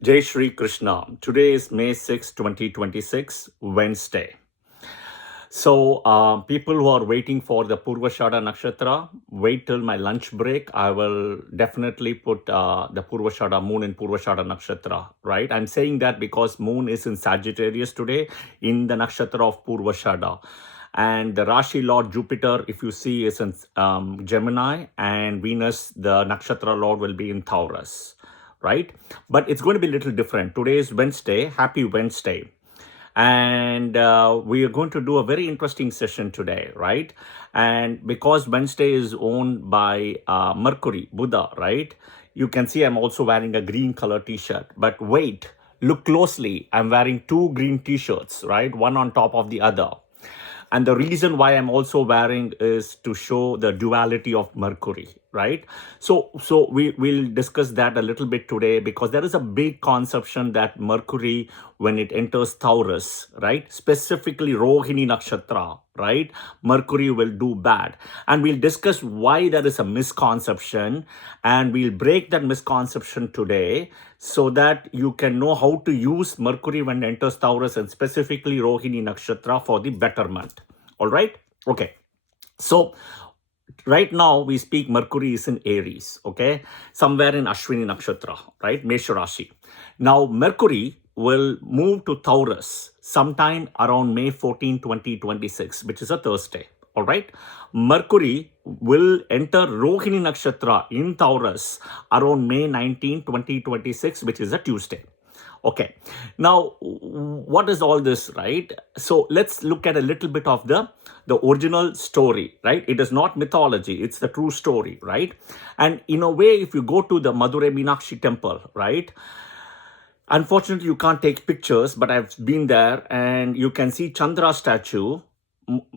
Jai Shri Krishna. Today is May 6, 2026, Wednesday. So, people who are waiting for the Purvashada Nakshatra, wait till my lunch break. I will definitely put the Purvashada moon in Purvashada Nakshatra, right? I'm saying that because moon is in Sagittarius today in the Nakshatra of Purvashada. And the Rashi Lord Jupiter, if you see, is in Gemini, and Venus, the Nakshatra Lord, will be in Taurus, right? But it's going to be a little different. Today is Wednesday. Happy Wednesday. And we are going to do a very interesting session today, right? And because Wednesday is owned by Mercury, Buddha, right? You can see I'm also wearing a green color t-shirt. But wait, look closely. I'm wearing two green t-shirts, right? One on top of the other. And the reason why I'm also wearing is to show the duality of Mercury, right? So we'll discuss that a little bit today, because there is a big conception that Mercury, when it enters Taurus, right? Specifically Rohini Nakshatra, right? Mercury will do bad. And we'll discuss why there is a misconception, and we'll break that misconception today so that you can know how to use Mercury when it enters Taurus, and specifically Rohini Nakshatra, for the betterment. All right? Okay. So right now we speak Mercury is in Aries, okay? Somewhere in Ashwini Nakshatra, right? Mesha Rashi. Now Mercury will move to Taurus sometime around May 14, 2026, which is a Thursday. All right. Mercury will enter Rohini Nakshatra in Taurus around May 19, 2026, which is a Tuesday. Okay. Now, what is all this, right? So let's look at a little bit of the original story, right? It is not mythology. It's the true story, right? And in a way, if you go to the Madurai Meenakshi temple, right? Unfortunately, you can't take pictures, but I've been there, and you can see Chandra statue,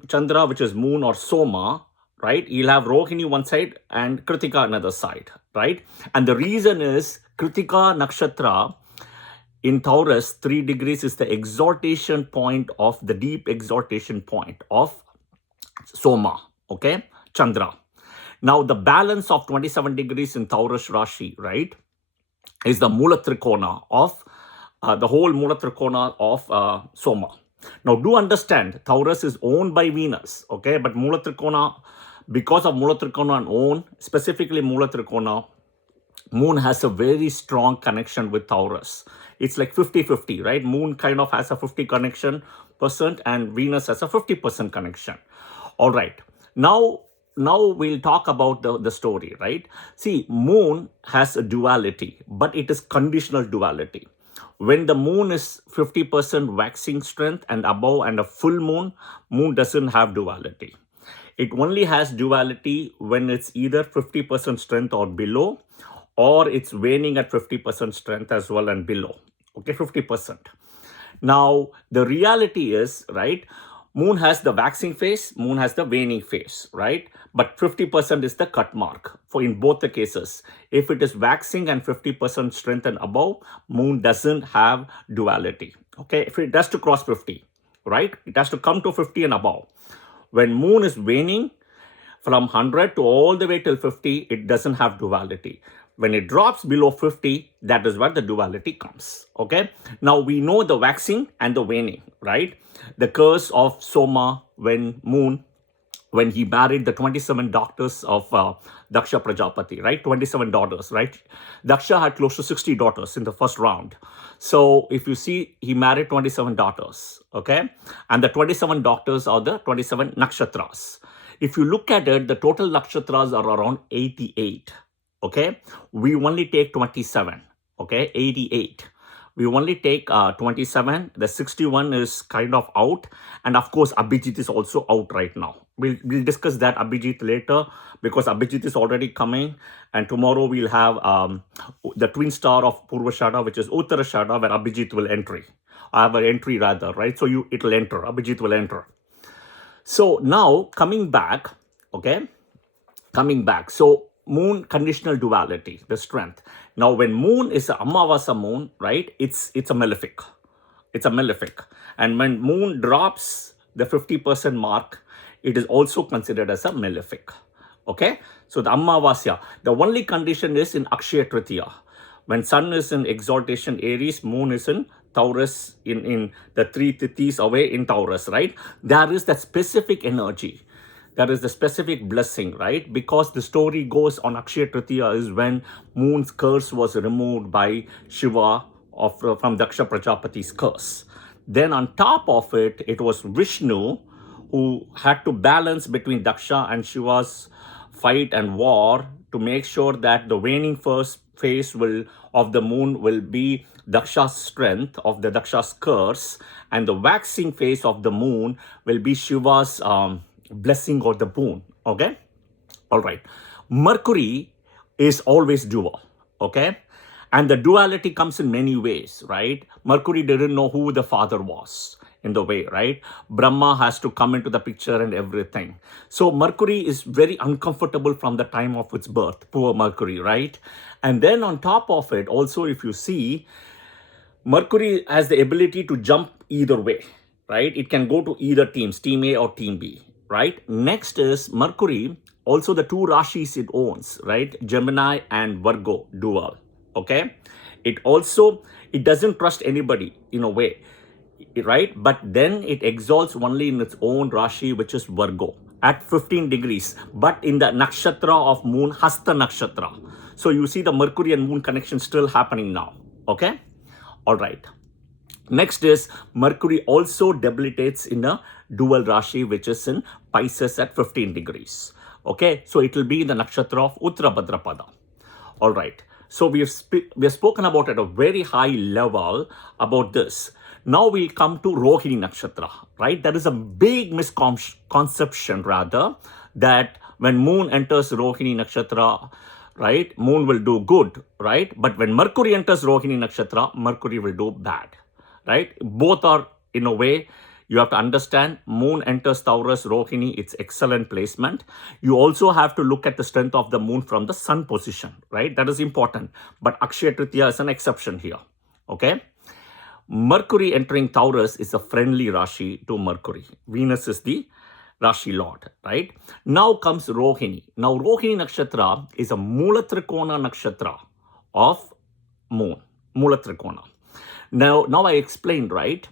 Chandra, which is moon or Soma, right? You'll have Rohini one side and Kritika another side, right? And the reason is Kritika Nakshatra in Taurus, 3 degrees is the exaltation point of the deep exaltation point of Soma, okay? Chandra. Now, the balance of 27 degrees in Taurus Rashi, right, is the Mula Trikona of the whole Mula Trikona of Soma. Now, do understand, Taurus is owned by Venus, okay? But Mula Trikona, because of Mula Trikona own, specifically Mula Trikona, Moon has a very strong connection with Taurus. It's like 50-50, right? Moon kind of has a 50 connection percent, and Venus has a 50% connection. All right. Now we'll talk about the story, right? See, Moon has a duality, but it is conditional duality. When the moon is 50% waxing strength and above, and a full moon doesn't have duality. It only has duality when it's either 50% strength or below, or it's waning at 50% strength as well and below. Okay, 50%. Now, the reality is, right, moon has the waxing phase, moon has the waning phase, right? But 50% is the cut mark for in both the cases. If it is waxing and 50% strength and above, moon doesn't have duality. Okay, if it has to cross 50, right? It has to come to 50 and above. When moon is waning from 100 to all the way till 50, it doesn't have duality. When it drops below 50, that is where the duality comes. Okay. Now we know the waxing and the waning, right? The curse of Soma when he married the 27 daughters of Daksha Prajapati, right? 27 daughters, right? Daksha had close to 60 daughters in the first round. So if you see, he married 27 daughters, okay? And the 27 daughters are the 27 nakshatras. If you look at it, the total nakshatras are around 88. Okay, we only take 27, okay, 88. We only take 27. The 61 is kind of out. And of course, Abhijit is also out right now. We'll discuss that Abhijit later, because Abhijit is already coming. And tomorrow we'll have the twin star of Purvashada, which is Uttarashada, where Abhijit will enter. I have an entry rather, right? So it'll enter, Abhijit will enter. So now coming back, okay, So moon conditional duality, the strength. Now, when moon is a Amavasa moon, right, it's a malefic. It's a malefic. And when moon drops the 50% mark, it is also considered as a malefic. Okay? So the Amavasya, the only condition is in Akshaya Tritiya. When sun is in exaltation Aries, moon is in Taurus, in the 3 tithis away in Taurus, right? There is that specific energy. There is the specific blessing, right? Because the story goes on Akshaya Tritiya is when moon's curse was removed by Shiva from Daksha Prajapati's curse. Then on top of it, it was Vishnu who had to balance between Daksha and Shiva's fight and war to make sure that the waning first phase of the moon will be Daksha's strength, of the Daksha's curse, and the waxing phase of the moon will be Shiva's blessing or the boon. Okay? All right. Mercury is always dual. Okay? And the duality comes in many ways, right? Mercury didn't know who the father was in the way, right? Brahma has to come into the picture and everything. So Mercury is very uncomfortable from the time of its birth, poor Mercury, right? And then on top of it, also if you see, Mercury has the ability to jump either way, right? It can go to either teams, team A or team B, right? Next is Mercury, also the 2 rashis it owns, right? Gemini and Virgo dual, okay? It doesn't trust anybody in a way, right? But then it exalts only in its own rashi, which is Virgo, at 15 degrees, but in the nakshatra of moon, Hasta Nakshatra. So you see the Mercury and moon connection still happening now, okay? All right. Next is Mercury also debilitates in a dual rashi, which is in Pisces at 15 degrees, okay? So it will be in the nakshatra of Uttarabhadrapada. All right. So we have spoken about at a very high level about this. Now we'll come to Rohini Nakshatra, right? There is a big misconception rather that when moon enters Rohini Nakshatra, right, moon will do good, right? But when Mercury enters Rohini Nakshatra, Mercury will do bad, right? Both are, in a way, you have to understand, moon enters Taurus, Rohini, it's excellent placement. You also have to look at the strength of the moon from the sun position, right? That is important. But Akshaya Tritiya is an exception here, okay? Mercury entering Taurus is a friendly rashi to Mercury. Venus is the rashi lord, right? Now comes Rohini. Now Rohini Nakshatra is a Mula Trikona Nakshatra of moon. Mula Trikona. Now I explained, right?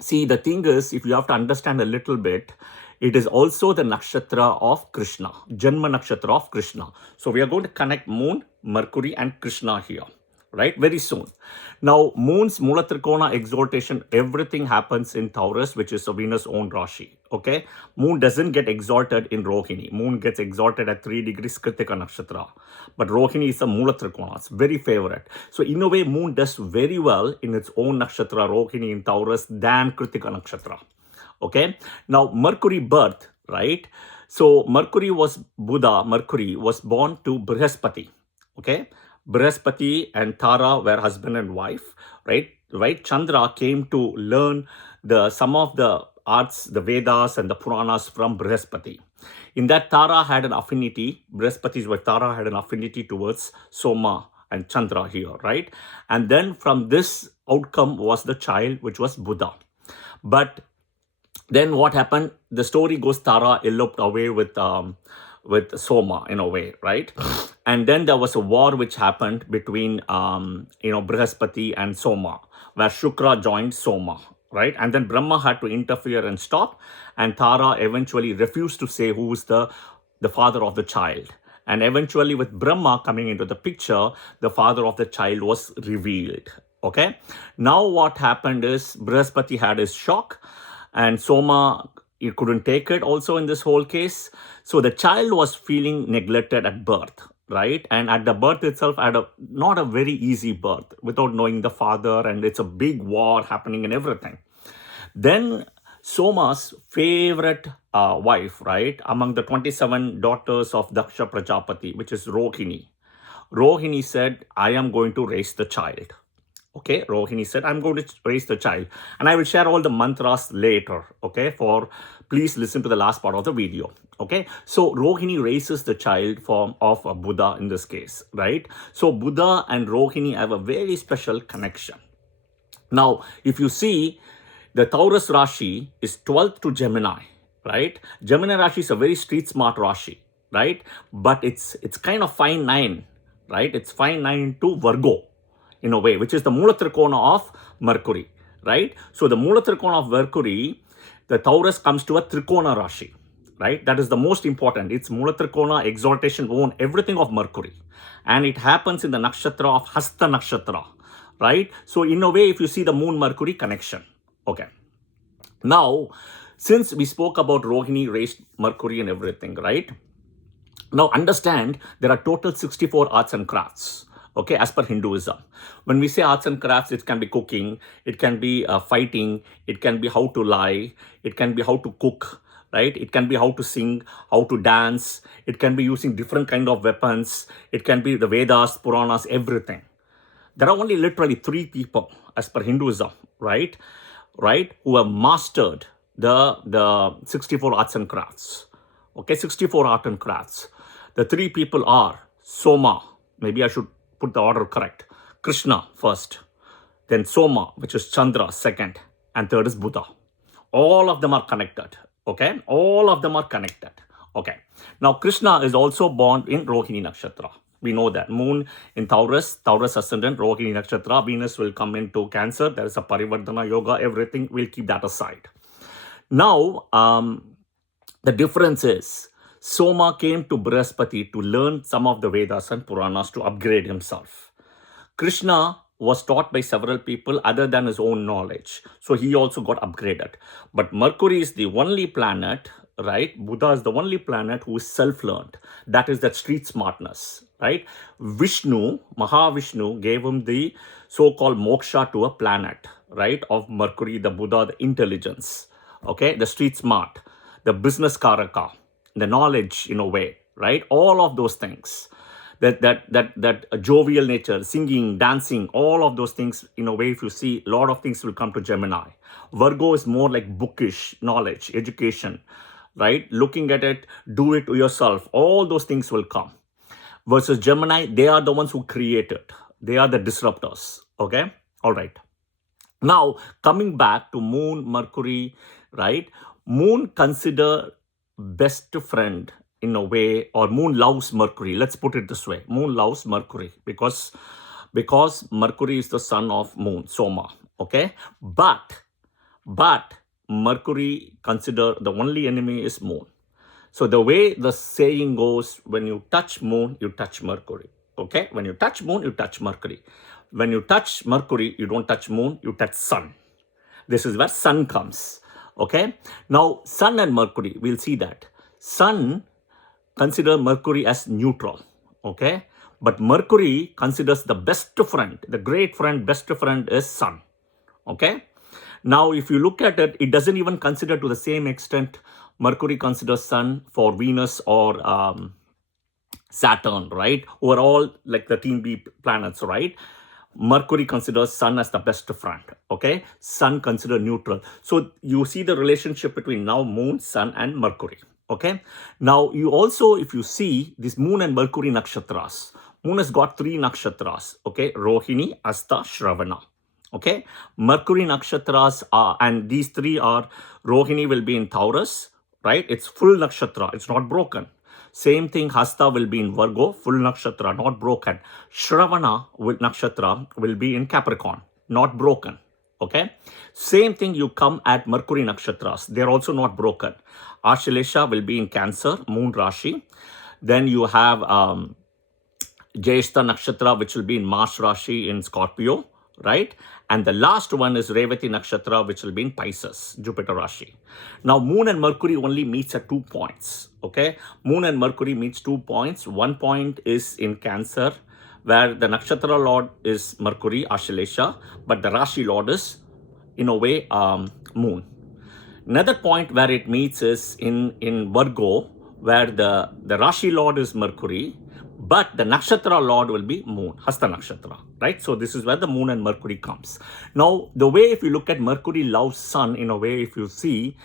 See, the thing is, if you have to understand a little bit, it is also the nakshatra of Krishna, Janma nakshatra of Krishna. So we are going to connect moon, Mercury and Krishna here, right? Very soon. Now, moon's Mula Trikona exaltation, everything happens in Taurus, which is a Venus' own rashi, okay? Moon doesn't get exalted in Rohini. Moon gets exalted at 3 degrees Kritika Nakshatra. But Rohini is a Mula Trikona. It's very favorite. So, in a way, moon does very well in its own nakshatra, Rohini in Taurus, than Kritika Nakshatra, okay? Now, Mercury birth, right? So, Buddha, Mercury was born to Brihaspati, okay? Brihaspati and Tara were husband and wife, right? Chandra came to learn some of the arts, the Vedas and the Puranas from Brihaspati. In that, Tara had an affinity, Brihaspati's wife Tara had an affinity towards Soma and Chandra here, right? And then from this outcome was the child, which was Buddha. But then what happened? The story goes Tara eloped away with Soma in a way, right? And then there was a war which happened between, Brihaspati and Soma, where Shukra joined Soma, right? And then Brahma had to interfere and stop. And Tara eventually refused to say who is the father of the child. And eventually with Brahma coming into the picture, the father of the child was revealed, okay? Now what happened is Brihaspati had his shock and Soma, he couldn't take it also in this whole case. So the child was feeling neglected at birth, right? And at the birth itself, had not a very easy birth without knowing the father, and it's a big war happening and everything. Then Soma's favorite wife, right, among the 27 daughters of Daksha Prajapati, which is Rohini. Rohini said, I am going to raise the child. Okay, Rohini said, I'm going to raise the child. And I will share all the mantras later, okay, please listen to the last part of the video, okay. So Rohini raises the child of a Buddha in this case, right. So Buddha and Rohini have a very special connection. Now, if you see, the Taurus Rashi is 12th to Gemini, right. Gemini Rashi is a very street smart Rashi, right. But it's kind of fine 9 right? It's 5-9 to Virgo in a way, which is the Mula Trikona of Mercury, right? So the Mula Trikona of Mercury, the Taurus comes to a Trikona Rashi, right? That is the most important. It's Mula Trikona, exaltation, own, everything of Mercury. And it happens in the Nakshatra of Hasta Nakshatra, right? So in a way, if you see the Moon Mercury connection, okay. Now, since we spoke about Rohini raised Mercury and everything, right? Now understand, there are total 64 arts and crafts, okay, as per Hinduism. When we say arts and crafts, it can be cooking, it can be fighting, it can be how to lie, it can be how to cook, right? It can be how to sing, how to dance, it can be using different kind of weapons, it can be the Vedas, Puranas, everything. There are only literally 3 people as per Hinduism, right, who have mastered the 64 arts and crafts, okay, 64 art and crafts. The 3 people are Soma, maybe I should put the order correct, Krishna first, then Soma, which is Chandra second, and third is Buddha. All of them are connected, okay? All of them are connected, okay? Now, Krishna is also born in Rohini Nakshatra. We know that. Moon in Taurus ascendant, Rohini Nakshatra, Venus will come into Cancer. There is a Parivardhana Yoga, everything. We'll keep that aside. Now, the difference is, Soma came to Brihaspati to learn some of the Vedas and Puranas to upgrade himself. Krishna was taught by several people other than his own knowledge. So he also got upgraded. But Mercury is the only planet, right? Buddha is the only planet who is self-learned. That is that street smartness, right? Vishnu, Mahavishnu, gave him the so-called moksha to a planet, right? Of Mercury, the Buddha, the intelligence, okay? The street smart, the business karaka, the knowledge in a way, right? All of those things, that jovial nature, singing, dancing, all of those things in a way, if you see, a lot of things will come to Gemini. Virgo is more like bookish knowledge, education, right? Looking at it, do it to yourself, all those things will come. Versus Gemini, they are the ones who create it. They are the disruptors, okay? All right. Now, coming back to Moon, Mercury, right? Moon consider best friend in a way, or Moon loves Mercury. Let's put it this way. Moon loves Mercury because Mercury is the son of Moon, Soma, okay? But Mercury consider the only enemy is Moon. So the way the saying goes, when you touch Moon, you touch Mercury, okay? When you touch Moon, you touch Mercury. When you touch Mercury, you don't touch Moon, you touch Sun. This is where Sun comes, okay? Now, Sun and Mercury, we'll see that. Sun consider Mercury as neutral, okay? But Mercury considers the best friend, the great friend, best friend is Sun, okay? Now, if you look at it, it doesn't even consider to the same extent Mercury considers Sun for Venus or Saturn, right? Who are all like the Team B planets, right? Mercury considers Sun as the best friend, okay? Sun consider neutral. So you see the relationship between now Moon, Sun and Mercury, okay? Now you also, if you see this Moon and Mercury nakshatras, Moon has got 3 nakshatras, okay? Rohini, Asta, Shravana, okay? Mercury nakshatras are, and these 3 are, Rohini will be in Taurus, right? It's full nakshatra, it's not broken. Same thing, Hasta will be in Virgo, full nakshatra, not broken. Shravana nakshatra will be in Capricorn, not broken, okay? Same thing, you come at Mercury nakshatras, they're also not broken. Ashalesha will be in Cancer, Moon Rashi. Then you have Jyeshta nakshatra, which will be in Mars Rashi in Scorpio, right? And the last one is Revati nakshatra, which will be in Pisces, Jupiter Rashi. Now, Moon and Mercury only meets at 2 points, okay? Moon and Mercury meets 2 points. One point is in Cancer, where the nakshatra lord is Mercury, Ashalesha, but the Rashi lord is, in a way, Moon. Another point where it meets is in Virgo, where the Rashi lord is Mercury, but the nakshatra lord will be Moon, Hasta nakshatra, right? So this is where the Moon and Mercury comes. Now, the way if you look at Mercury loves Sun, in a way, if you see,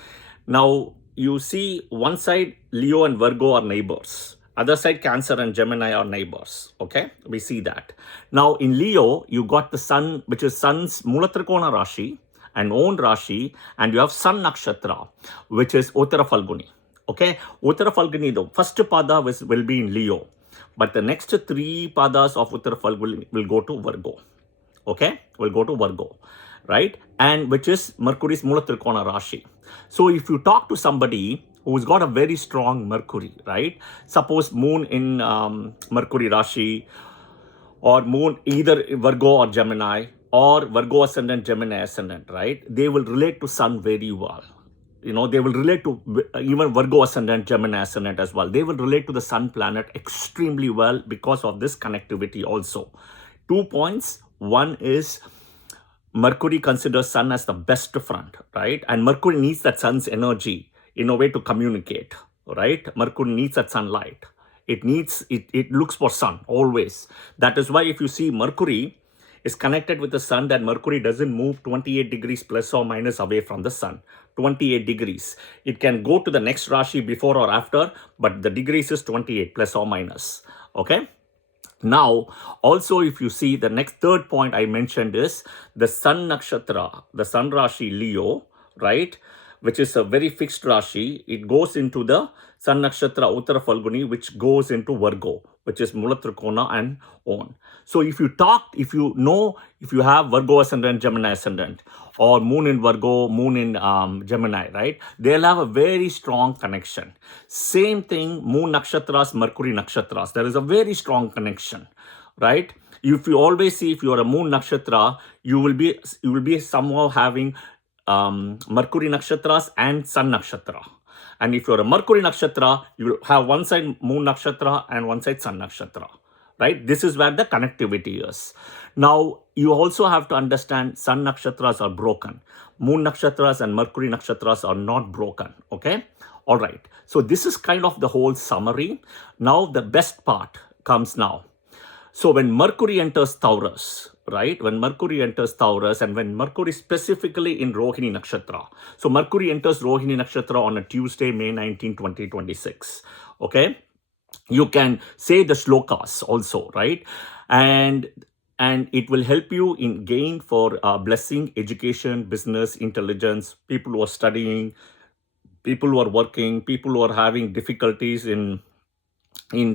now you see one side Leo and Virgo are neighbors. Other side Cancer and Gemini are neighbors, okay? We see that. Now, in Leo, you got the Sun, which is Sun's Mula Trikona Rashi and own Rashi, and you have Sun nakshatra, which is Uttara Falguni, okay? Uttara Falguni, the first pada will be in Leo. But the next 3 padas of Uttara Phalguni will go to Virgo. Okay, will go to Virgo, right? And which is Mercury's Mula Trikona Rashi. So if you talk to somebody who's got a very strong Mercury, right? Suppose moon in Mercury Rashi, or moon either Virgo or Gemini, or Virgo ascendant, Gemini ascendant, right? They will relate to sun very well. You know, they will relate to even Virgo ascendant, Gemini ascendant as well. They will relate to the sun planet extremely well because of this connectivity also. 2 points. One is Mercury considers sun as the best friend, right? And Mercury needs that sun's energy in a way to communicate, right? Mercury needs that sunlight. It looks for sun always. That is why if you see Mercury is connected with the sun, that Mercury doesn't move 28 degrees plus or minus away from the sun. 28 degrees. It can go to the next Rashi before or after, but the degrees is 28 plus or minus. Okay. Now, also if you see the next third point I mentioned is the sun nakshatra, the sun Rashi Leo, right? Which is a very fixed Rashi. It goes into the sun nakshatra Uttara Phalguni, which goes into Virgo, which is Mula Trikona and on. So if you have Virgo ascendant, Gemini ascendant, or moon in Virgo, moon in Gemini, right? They'll have a very strong connection. Same thing, moon nakshatras, Mercury nakshatras. There is a very strong connection, right? If you always see, if you are a moon nakshatra, you will be somehow having Mercury nakshatras and sun nakshatra. And if you're a Mercury nakshatra, you will have one side moon nakshatra and one side sun nakshatra, right? This is where the connectivity is. Now, you also have to understand sun nakshatras are broken. Moon nakshatras and Mercury nakshatras are not broken, okay? All right. So this is kind of the whole summary. Now, the best part comes now. So when Mercury enters Taurus, right? When Mercury enters Taurus, and when Mercury specifically in Rohini Nakshatra. So Mercury enters Rohini Nakshatra on a Tuesday, May 19, 2026. Okay? You can say the shlokas also, right? And it will help you in gain for blessing, education, business, intelligence, people who are studying, people who are working, people who are having difficulties in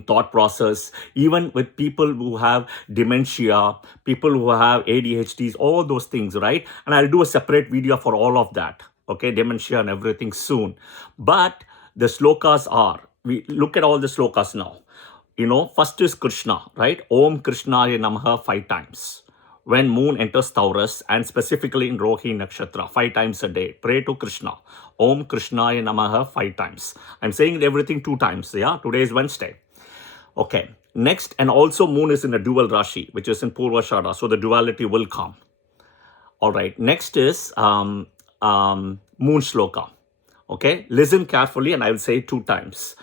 thought process, even with people who have dementia, people who have ADHDs, all those things, right? And I'll do a separate video for all of that, okay? Dementia and everything soon. But the shlokas are, we look at all the shlokas now. You know, first is Krishna, right? Om Krishnaya Namaha 5 times. When moon enters Taurus, and specifically in Rohini Nakshatra, 5 times a day, pray to Krishna. Om Krishnaya Namaha 5 times. I'm saying everything 2 times, yeah? Today is Wednesday. Okay. Next, and also moon is in a dual Rashi, which is in Purvashada, so the duality will come. All right. Next is moon shloka. Okay. Listen carefully, and I will say it 2 times.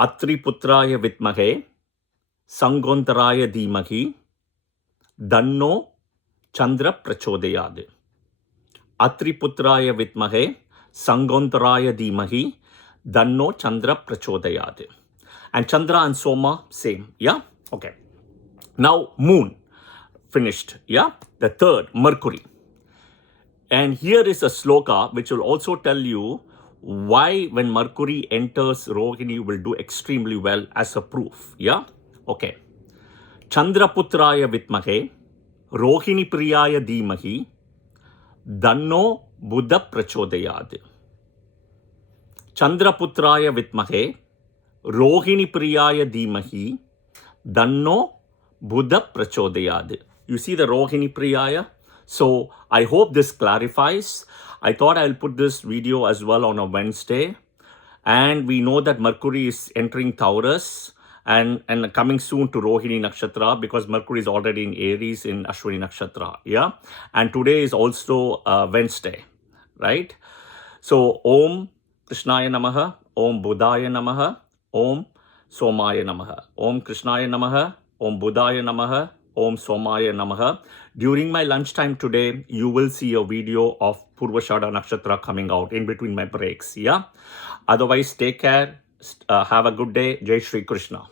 Atri putraya Vidmahe, Sangondharaya Dhimahi, Tanno, Chandra Prachodayath. Atri putraya Vidmahe, Sangondharaya Dhimahi, Tanno, Chandra Prachodayath. And Chandra and Soma, same. Yeah? Okay. Now, moon. Finished. Yeah? The third, Mercury. And here is a shloka which will also tell you why when Mercury enters Rohini will do extremely well as a proof. Yeah? Okay. Chandra putraya Vidmahe, Rohini Priyayai Dhimahi, Tanno Buddha Prachodayath. Chandra putraya Vidmahe, Rohini Priyayai Dhimahi, Tanno Buddha Prachodayath. You see the Rohini Priyayai? So I hope this clarifies. I thought I'll put this video as well on a Wednesday. And we know that Mercury is entering Taurus and coming soon to Rohini Nakshatra, because Mercury is already in Aries in Ashwini Nakshatra. Yeah. And today is also Wednesday, right? So Om Krishnaya Namaha, Om Buddhaya Namaha, Om Somaya Namaha, Om Krishnaya Namaha, Om Buddhaya Namaha, Om Somaya Namaha. During my lunchtime today, you will see a video of Purvashada Nakshatra coming out in between my breaks. Yeah. Otherwise, take care. Have a good day. Jai Shri Krishna.